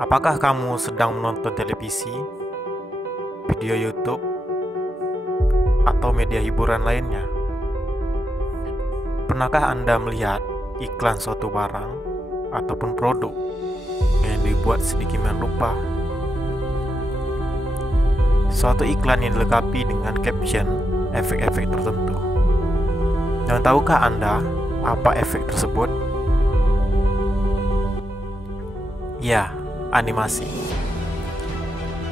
Apakah kamu sedang menonton televisi, video YouTube, atau media hiburan lainnya? Pernahkah Anda melihat iklan suatu barang ataupun produk yang dibuat sedemikian rupa? Suatu iklan yang dilengkapi dengan caption, efek-efek tertentu. Dan tahukah Anda apa efek tersebut? Ya, animasi.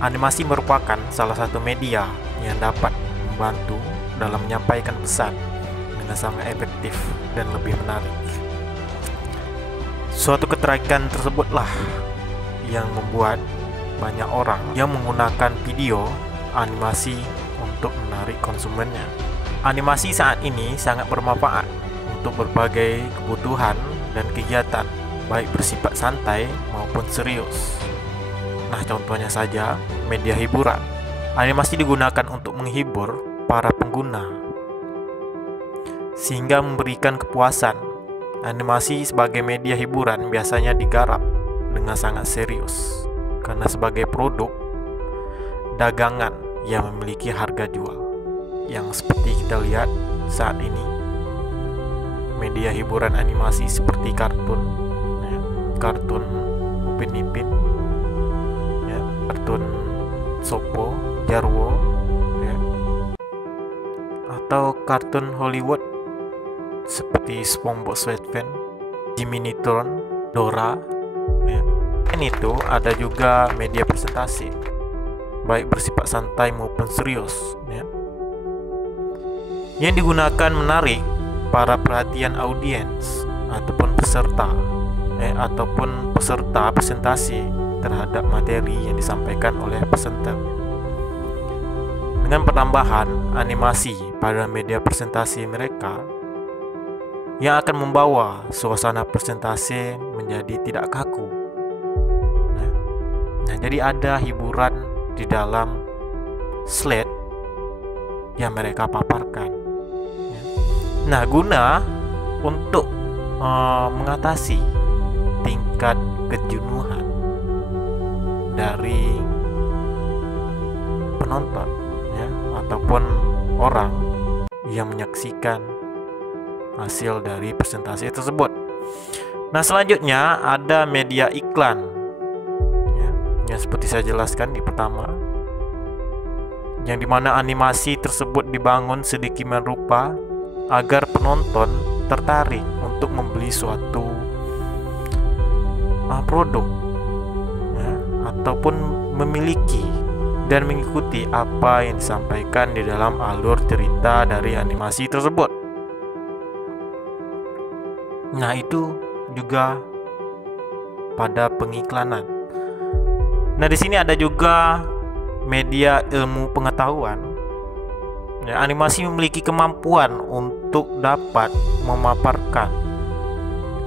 Animasi merupakan salah satu media yang dapat membantu dalam menyampaikan pesan dengan sangat efektif dan lebih menarik. Suatu ketertarikan tersebutlah yang membuat banyak orang yang menggunakan video animasi untuk menarik konsumennya. Animasi saat ini sangat bermanfaat untuk berbagai kebutuhan dan kegiatan, baik bersifat santai maupun serius. Nah, contohnya saja media hiburan. Animasi digunakan untuk menghibur para pengguna sehingga memberikan kepuasan. Animasi sebagai media hiburan biasanya digarap dengan sangat serius karena sebagai produk dagangan yang memiliki harga jual yang seperti kita lihat saat ini. Media hiburan animasi seperti kartun Upin Ipin, kartun Sopo, Jarwo, atau kartun Hollywood seperti SpongeBob SquarePants, Jimmy Neutron, Dora. Dan itu ada juga media presentasi, baik bersifat santai maupun serius, yang digunakan menarik para perhatian audiens ataupun peserta presentasi terhadap materi yang disampaikan oleh peserta. Dengan penambahan animasi pada media presentasi mereka yang akan membawa suasana presentasi menjadi tidak kaku. Jadi ada hiburan di dalam slide yang mereka paparkan. Nah, guna untuk mengatasi tingkat kejenuhan dari penonton ataupun orang yang menyaksikan hasil dari presentasi tersebut. Nah, selanjutnya ada media iklan, yang seperti saya jelaskan di pertama, yang dimana animasi tersebut dibangun sedemikian rupa agar penonton tertarik untuk membeli suatu produk ataupun memiliki dan mengikuti apa yang disampaikan di dalam alur cerita dari animasi tersebut. Nah, itu juga pada pengiklanan. Nah, di sini ada juga media ilmu pengetahuan. Animasi memiliki kemampuan untuk dapat memaparkan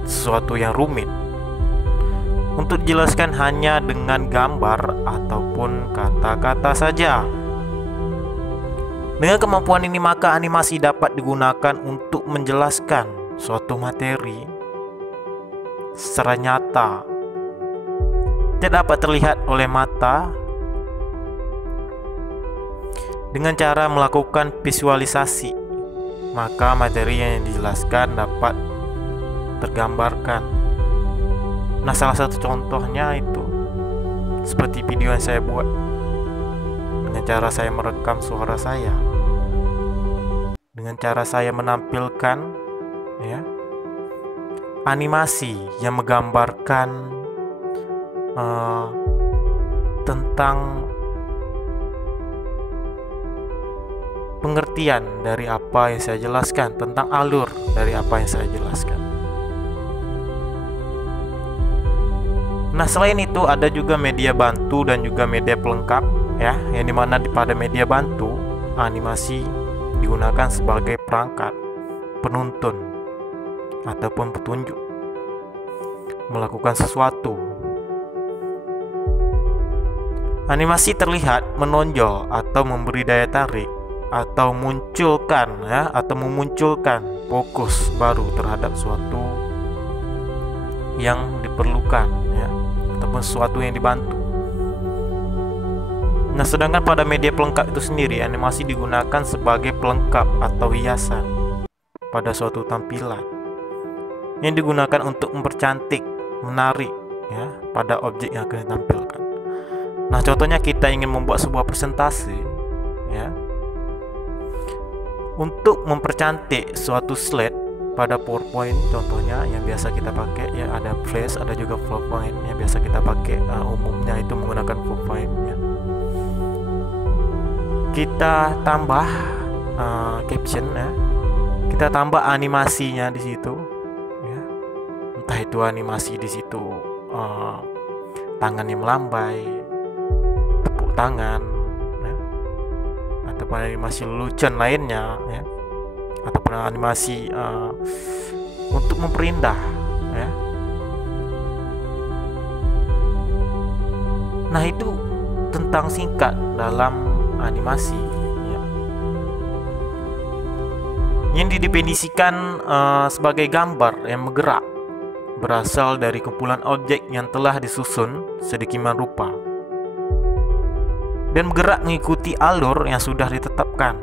sesuatu yang rumit untuk dijelaskan hanya dengan gambar ataupun kata-kata saja. Dengan kemampuan ini, maka animasi dapat digunakan untuk menjelaskan suatu materi secara nyata, tidak dapat terlihat oleh mata, dengan cara melakukan visualisasi. Maka materi yang dijelaskan dapat tergambarkan. Nah, salah satu contohnya itu seperti video yang saya buat dengan cara saya merekam suara saya, dengan cara saya menampilkan animasi yang menggambarkan tentang pengertian dari apa yang saya jelaskan, tentang alur dari apa yang saya jelaskan. Nah, selain itu ada juga media bantu dan juga media pelengkap, yang dimana pada media bantu animasi digunakan sebagai perangkat penuntun ataupun petunjuk melakukan sesuatu. Animasi terlihat menonjol atau memberi daya tarik atau memunculkan fokus baru terhadap suatu yang diperlukan, atau ataupun sesuatu yang dibantu. Nah, sedangkan pada media pelengkap itu sendiri, animasi digunakan sebagai pelengkap atau hiasan pada suatu tampilan yang digunakan untuk mempercantik, menarik ya pada objek yang akan ditampilkan. Nah, contohnya kita ingin membuat sebuah presentasi ya. Untuk mempercantik suatu slide pada PowerPoint contohnya yang biasa kita pakai ya, ada Flash, ada juga PowerPoint yang biasa kita pakai, umumnya itu menggunakan PowerPoint ya. Kita tambah caption ya, kita tambah animasinya di situ ya. Entah itu animasi di situ tangannya melambai, tepuk tangan ya, ataupun animasi lelucon lainnya ya, ataupun animasi untuk memperindah ya. Nah, itu tentang singkat dalam animasi ya, yang didefinisikan sebagai gambar yang bergerak, berasal dari kumpulan objek yang telah disusun sedemikian rupa dan bergerak mengikuti alur yang sudah ditetapkan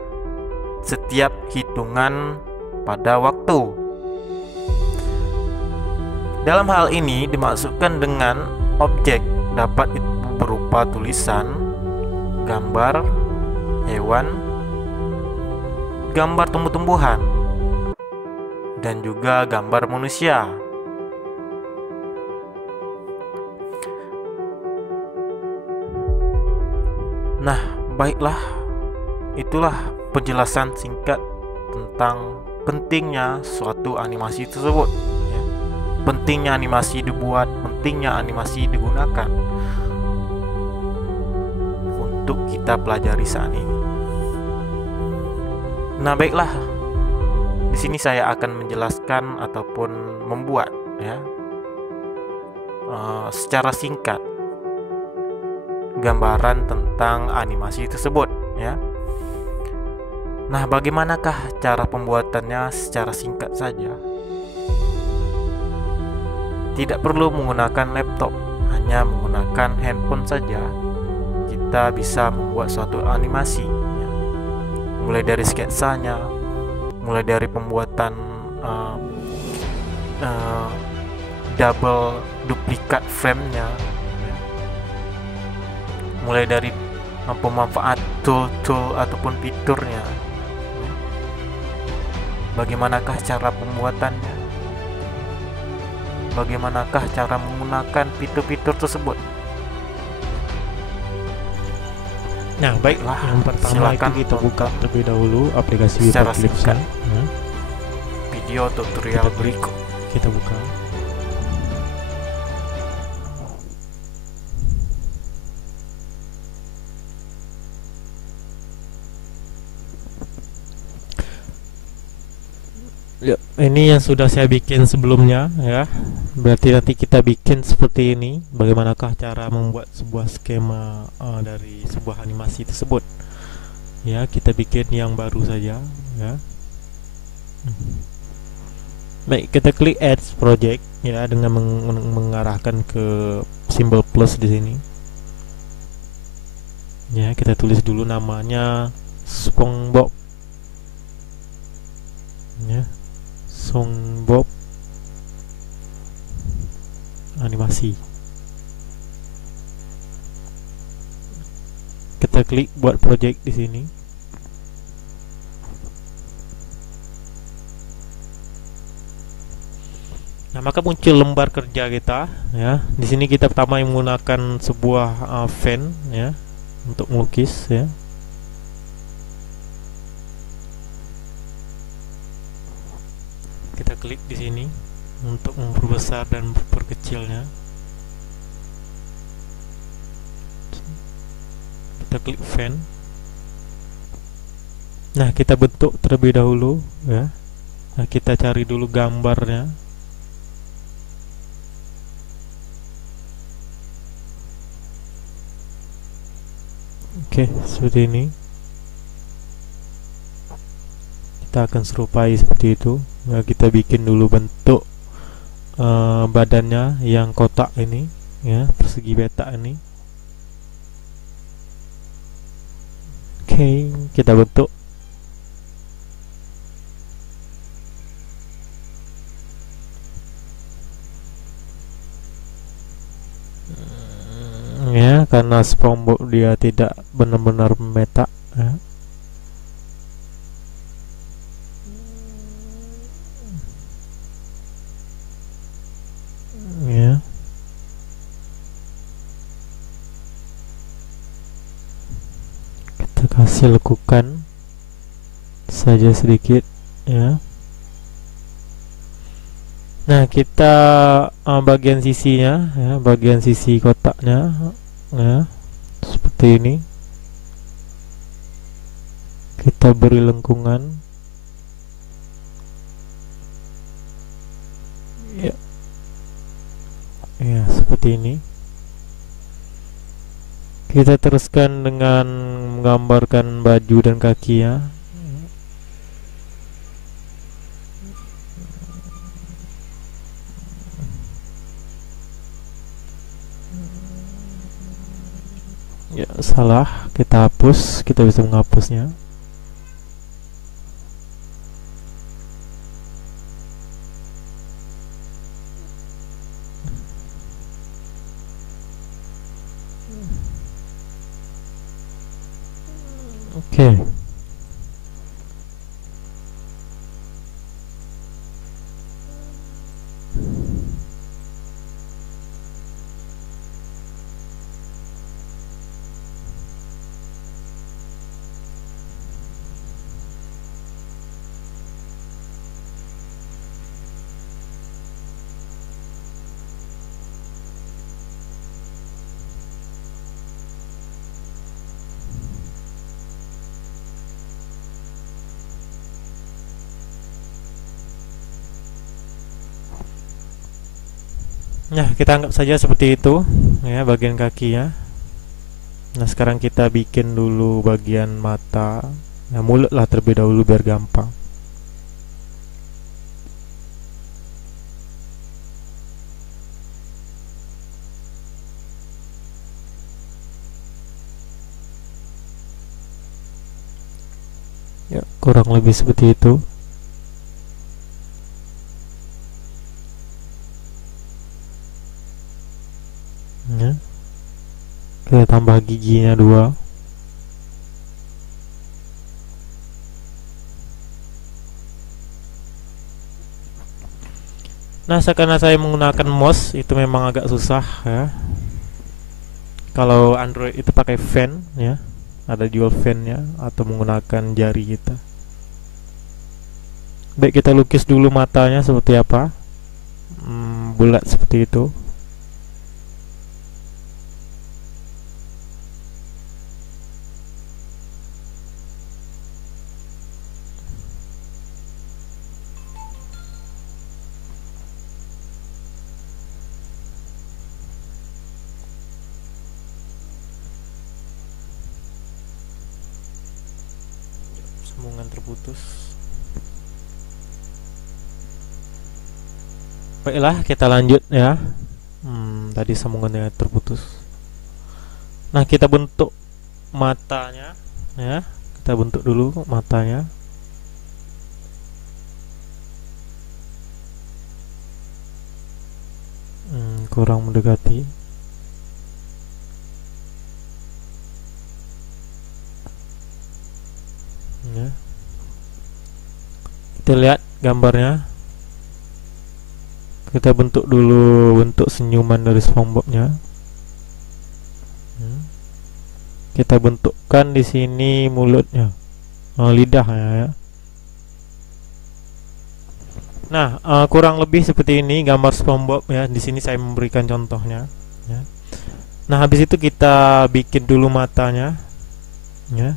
setiap hitungan pada waktu. Dalam hal ini dimaksudkan dengan objek dapat berupa tulisan, gambar hewan, gambar tumbuh-tumbuhan, dan juga gambar manusia. Nah, baiklah, itulah penjelasan singkat tentang pentingnya suatu animasi tersebut ya. Pentingnya animasi dibuat, pentingnya animasi digunakan untuk kita pelajari saat ini. Nah, baiklah, di sini saya akan menjelaskan ataupun membuat ya secara singkat gambaran tentang animasi tersebut ya. Nah, bagaimanakah cara pembuatannya secara singkat saja? Tidak perlu menggunakan laptop, hanya menggunakan handphone saja kita bisa membuat suatu animasi ya. Mulai dari sketsanya, mulai dari pembuatan double duplikat frame-nya ya. Mulai dari pemanfaat tool-tool ataupun fiturnya. Bagaimanakah cara pembuatannya? Bagaimanakah cara menggunakan fitur-fitur tersebut? Nah, baiklah, yang pertama silakan itu kita buka terlebih dahulu aplikasi secara Clips singkat ya. video tutorial berikut. Kita buka. Ini yang sudah saya bikin sebelumnya ya. Berarti nanti kita bikin seperti ini. Bagaimanakah cara membuat sebuah skema dari sebuah animasi tersebut? Ya, kita bikin yang baru saja ya. Baik, kita klik Add Project ya dengan mengarahkan ke simbol plus di sini. Ya, kita tulis dulu namanya SpongeBob. Ya. SpongeBob animasi. Kita klik buat project di sini. Nah, maka muncul lembar kerja kita ya. Di sini kita pertama menggunakan sebuah fan ya untuk melukis ya. Kita klik di sini untuk memperbesar dan memperkecilnya. Kita klik fan. Nah, kita bentuk terlebih dahulu ya. Nah, kita cari dulu gambarnya. Oke, seperti ini. Kita akan serupai seperti itu. Nah, kita bikin dulu bentuk badannya yang kotak ini ya, persegi beta ini. Oke, kita bentuk. Ya, karena SpongeBob dia tidak benar-benar meta, ya. Ya. Kita kasih lekukan saja sedikit, ya. Nah, kita bagian sisinya, ya, bagian sisi kotaknya, ya, seperti ini. Kita beri lengkungan, ya, ya, seperti ini. Kita teruskan dengan menggambarkan baju dan kakinya. Ya, salah, kita hapus, kita bisa menghapusnya. Oke. Nah, kita anggap saja seperti itu, ya, bagian kakinya. Nah, sekarang kita bikin dulu bagian mata, ya, mulut lah terlebih dahulu biar gampang. Ya, kurang lebih seperti itu. Ya. Kita tambah giginya 2. Nah, karena saya menggunakan mouse itu memang agak susah, ya. Kalau Android itu pakai fan, ya, ada dual fan-nya, atau menggunakan jari kita. Baik, kita lukis dulu matanya seperti apa. Bulat seperti itu. Sambungan terputus. Baiklah, kita lanjut, ya. Tadi sambungannya terputus. Nah, kita bentuk matanya, ya. Kita bentuk dulu matanya. Kurang mendekati. Ya. Kita lihat gambarnya. Kita bentuk dulu bentuk senyuman dari SpongeBob-nya. Kita bentukkan di sini mulutnya, lidahnya, ya. Nah, kurang lebih seperti ini gambar SpongeBob, ya. Di sini saya memberikan contohnya, ya. Nah, habis itu kita bikin dulu matanya, ya.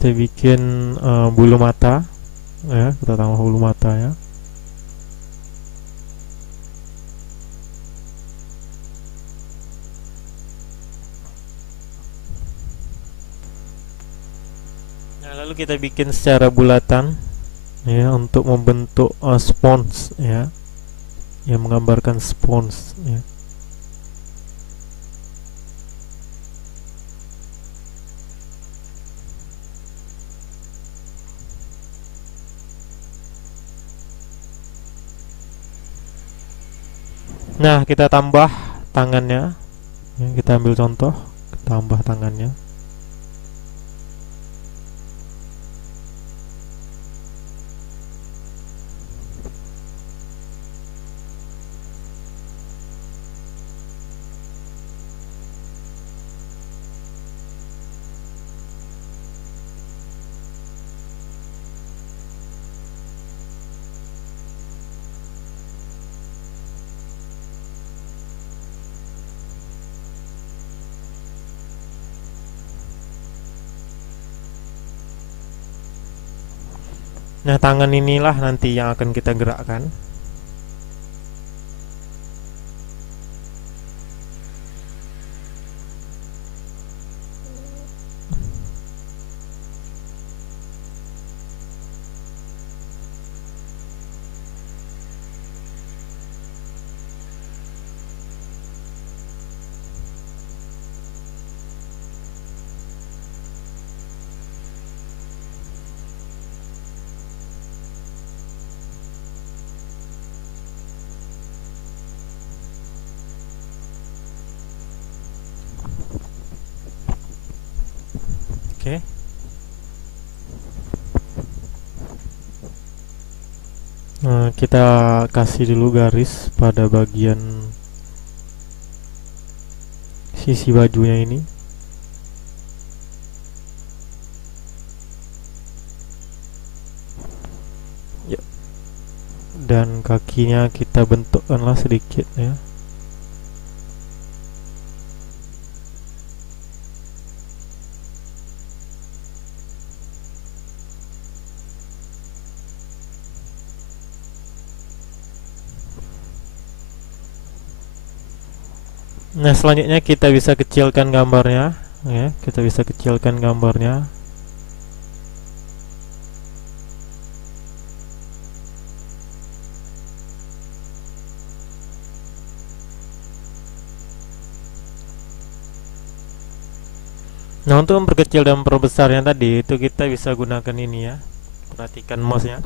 kita bikin bulu mata ya, kita tambah bulu mata ya. Nah, lalu kita bikin secara bulatan ya untuk membentuk spons ya, yang menggambarkan spons ya. Nah, kita tambah tangannya ya, kita ambil contoh, tambah tangannya. Nah, tangan inilah nanti yang akan kita gerakkan. Oke. Nah, kita kasih dulu garis pada bagian sisi bajunya ini. Ya. Dan kakinya kita bentukkanlah sedikit ya. Nah, selanjutnya kita bisa kecilkan gambarnya ya, kita bisa kecilkan gambarnya. Nah, untuk memperkecil dan memperbesarnya tadi itu kita bisa gunakan ini ya. Perhatikan mouse-nya.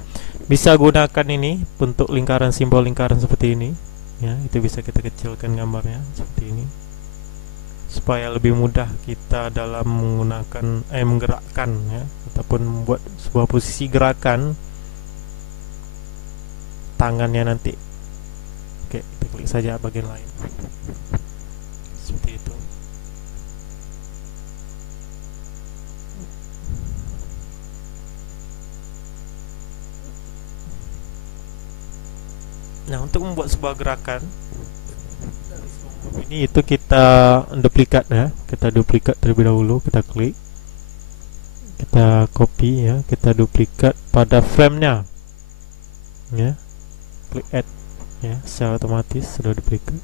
Bisa gunakan ini untuk lingkaran, simbol lingkaran seperti ini. Ya, itu bisa kita kecilkan gambarnya seperti ini supaya lebih mudah kita dalam menggunakan menggerakkan ya, ataupun membuat sebuah posisi gerakan tangannya nanti. Oke, kita klik saja bagian lain seperti itu. Nah, untuk membuat sebuah gerakan ini itu kita duplikat ya, kita duplikat terlebih dahulu, kita klik, kita copy ya, kita duplikat pada frame-nya ya, klik add ya, secara otomatis sudah duplikat.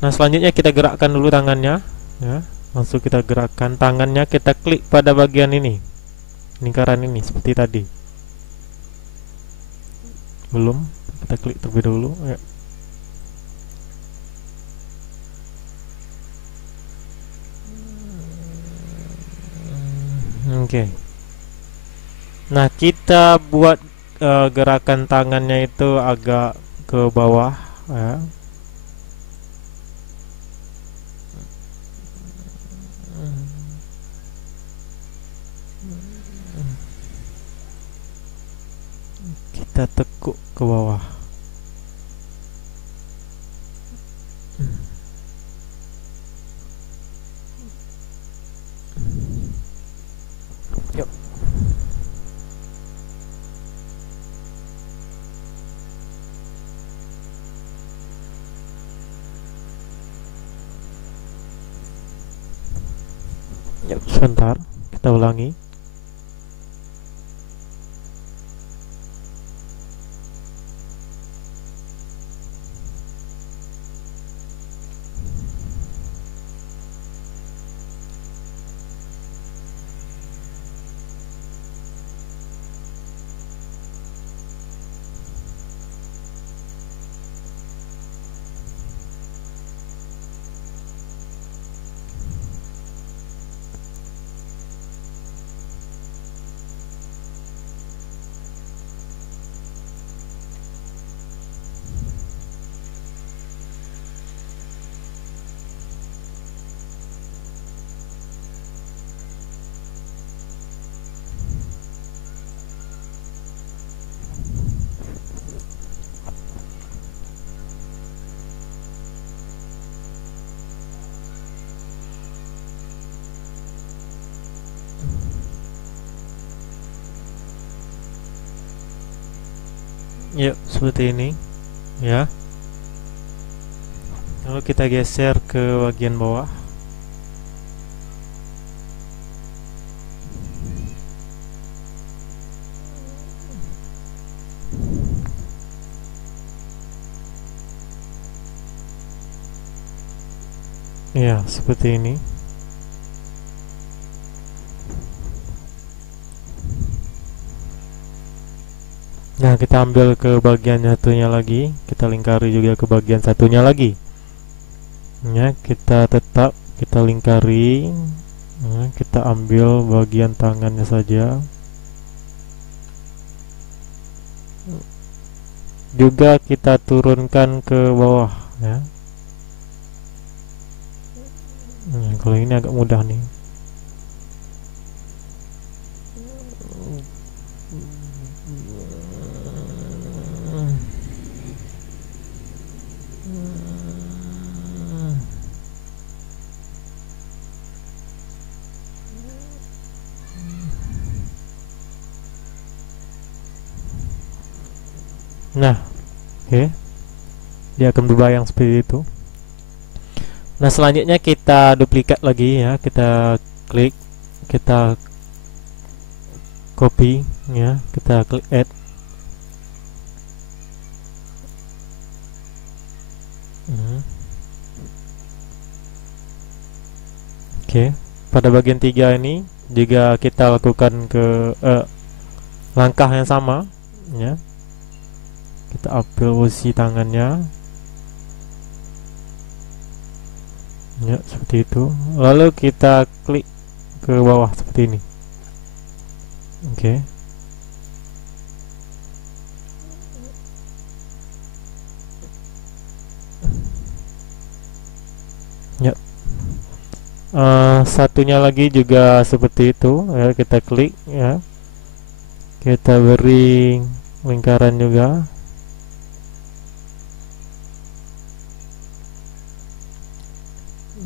Nah, selanjutnya kita gerakkan dulu tangannya ya, langsung kita gerakkan tangannya, kita klik pada bagian ini, lingkaran ini seperti tadi. Belum, kita klik terlebih dahulu ya. Oke. Nah, kita buat gerakan tangannya itu agak ke bawah ya. Kita tekuk ke bawah. Yuk. Yuk, sebentar, kita ulangi. Yuk, seperti ini ya. Lalu kita geser ke bagian bawah. Ya, seperti ini. Nah, kita ambil ke bagian satunya lagi, kita lingkari juga ke bagian satunya lagi. Ya, kita lingkari. Nah, kita ambil bagian tangannya saja. Juga kita turunkan ke bawah ya. Kalau ini agak mudah nih. Nah, oke. Dia akan berbayang seperti itu. Nah, selanjutnya kita duplikat lagi ya, kita klik, kita copy ya, kita klik add. Oke, pada bagian 3 ini juga kita lakukan ke langkah yang sama ya. Kita ambil posisi tangannya ya, seperti itu. Lalu kita klik ke bawah seperti ini. Oke. Ya. Satunya lagi juga seperti itu ya, kita klik ya. Kita beri lingkaran juga.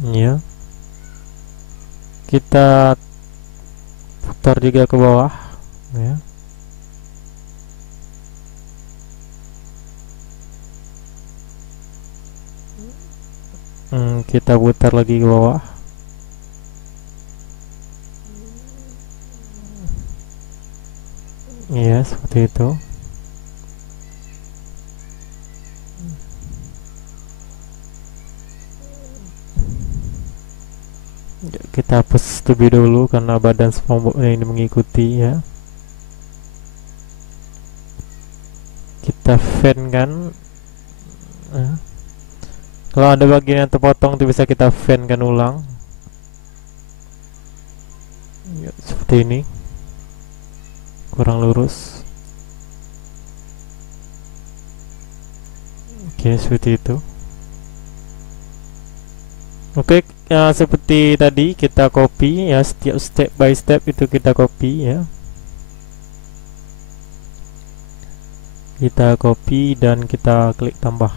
Ya, kita putar juga ke bawah ya. Kita putar lagi ke bawah. Ya, seperti itu. Kita hapus terlebih dahulu karena badan SpongeBob-nya ini mengikuti ya. Kita fan kan. Kalau ada bagian yang terpotong itu bisa kita fan kan ulang ya, seperti ini. Kurang lurus. Oke, seperti itu. Oke, ya, seperti tadi kita copy ya, setiap step by step itu kita copy ya. Kita copy dan kita klik tambah.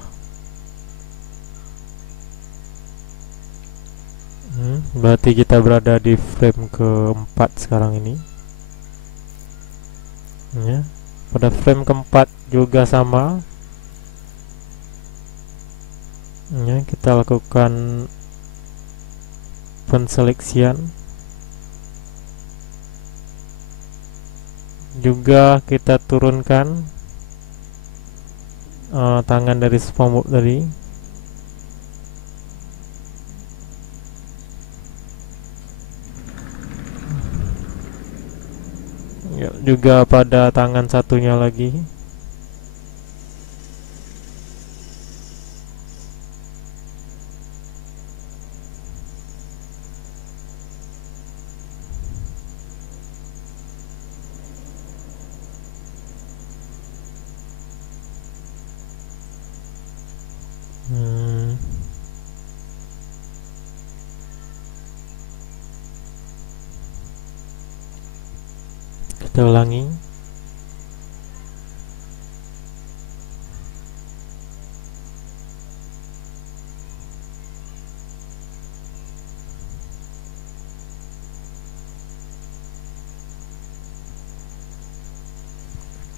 Berarti kita berada di frame keempat sekarang ini. Ya, pada frame keempat juga sama. Ya, kita lakukan penseleksian. Juga kita turunkan tangan dari SpongeBob tadi. Ya, juga pada tangan satunya lagi. Kita ulangi.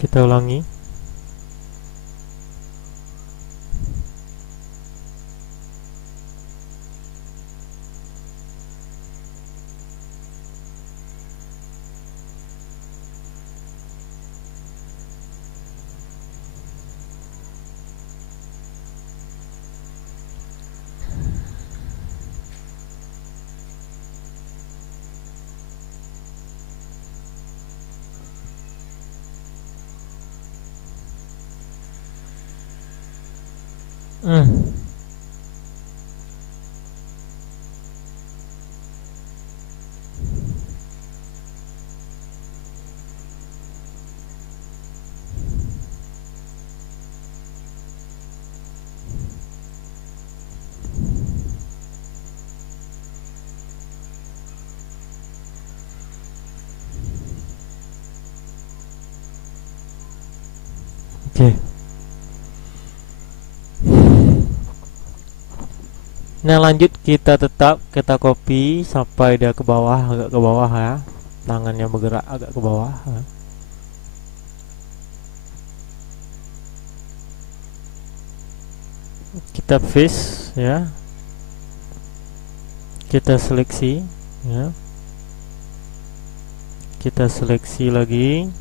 Kita ulangi. Hmm. Oke. Nah, lanjut kita copy sampai dia ke bawah, agak ke bawah ya. Tangannya bergerak agak ke bawah ya. Kita paste ya. Kita seleksi ya. Kita seleksi lagi.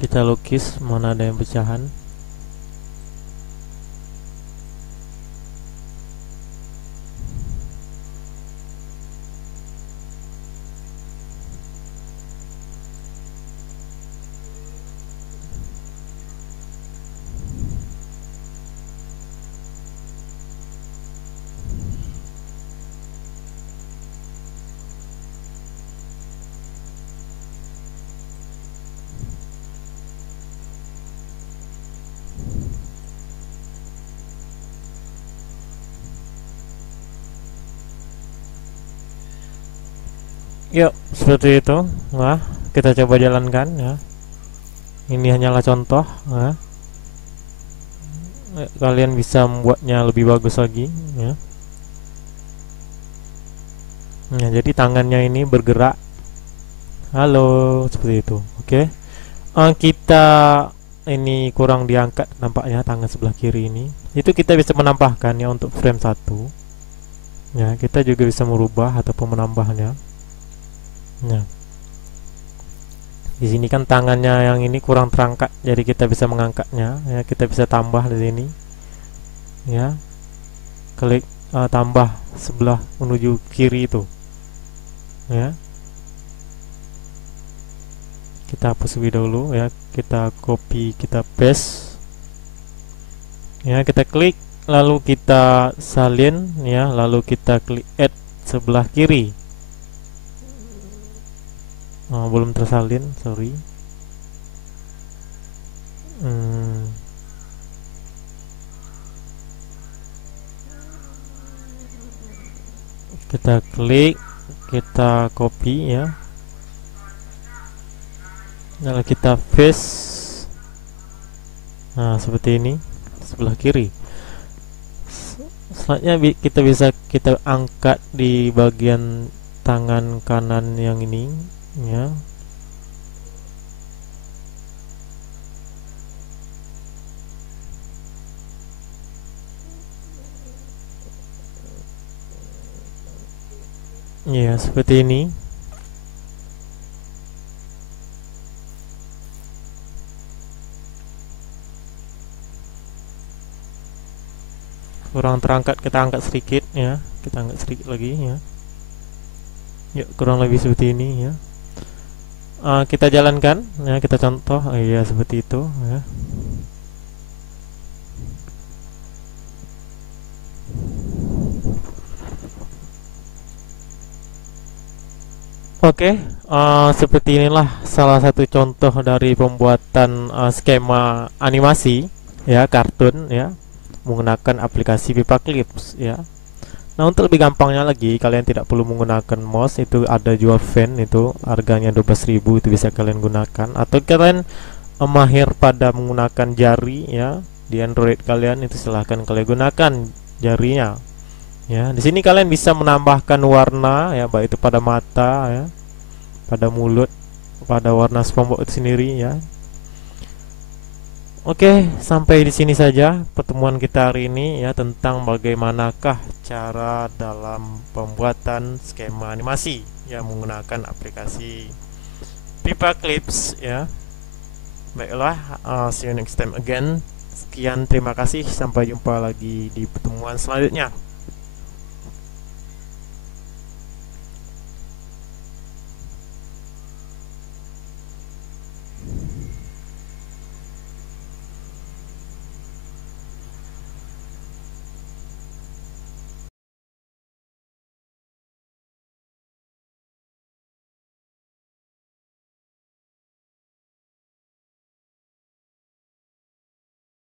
Kita lukis mana ada yang pecahan. Yuk, seperti itu. Nah, kita coba jalankan ya. Ini hanyalah contoh ya. Kalian bisa membuatnya lebih bagus lagi ya. Nah, jadi tangannya ini bergerak. Halo, seperti itu. Oke. Kita ini kurang diangkat nampaknya tangan sebelah kiri ini. Itu kita bisa menambahkannya untuk frame 1. Ya, kita juga bisa merubah ataupun menambahnya. Nah, di sini kan tangannya yang ini kurang terangkat, jadi kita bisa mengangkatnya. Ya, kita bisa tambah di sini. Ya, klik tambah sebelah menuju kiri itu. Ya, kita hapus lebih dahulu ya. Kita copy, kita paste. Ya, kita klik, lalu kita salin ya, lalu kita klik add sebelah kiri. Belum tersalin, sorry. Kita klik, kita copy ya, lalu kita paste. Nah, seperti ini sebelah kiri. Selanjutnya kita angkat di bagian tangan kanan yang ini ya. Ya, seperti ini. Kurang terangkat, kita angkat sedikit ya. Kita angkat sedikit lagi ya. Yuk, kurang lebih seperti ini ya. Kita jalankan ya, kita contoh ya seperti itu ya. Oke, seperti inilah salah satu contoh dari pembuatan skema animasi ya, kartun ya, menggunakan aplikasi Paperclips ya. Nah, untuk lebih gampangnya lagi, kalian tidak perlu menggunakan mouse, itu ada jual fan, itu harganya 12.000, itu bisa kalian gunakan. Atau kalian mahir pada menggunakan jari ya, di Android kalian itu silahkan kalian gunakan jarinya. Ya, di sini kalian bisa menambahkan warna ya, baik itu pada mata ya, pada mulut, pada warna SpongeBob itu sendiri ya. Oke, sampai di sini saja pertemuan kita hari ini ya, tentang bagaimanakah cara dalam pembuatan skema animasi yang menggunakan aplikasi Pipa Clips ya. Baiklah, see you next time again. Sekian, terima kasih, sampai jumpa lagi di pertemuan selanjutnya.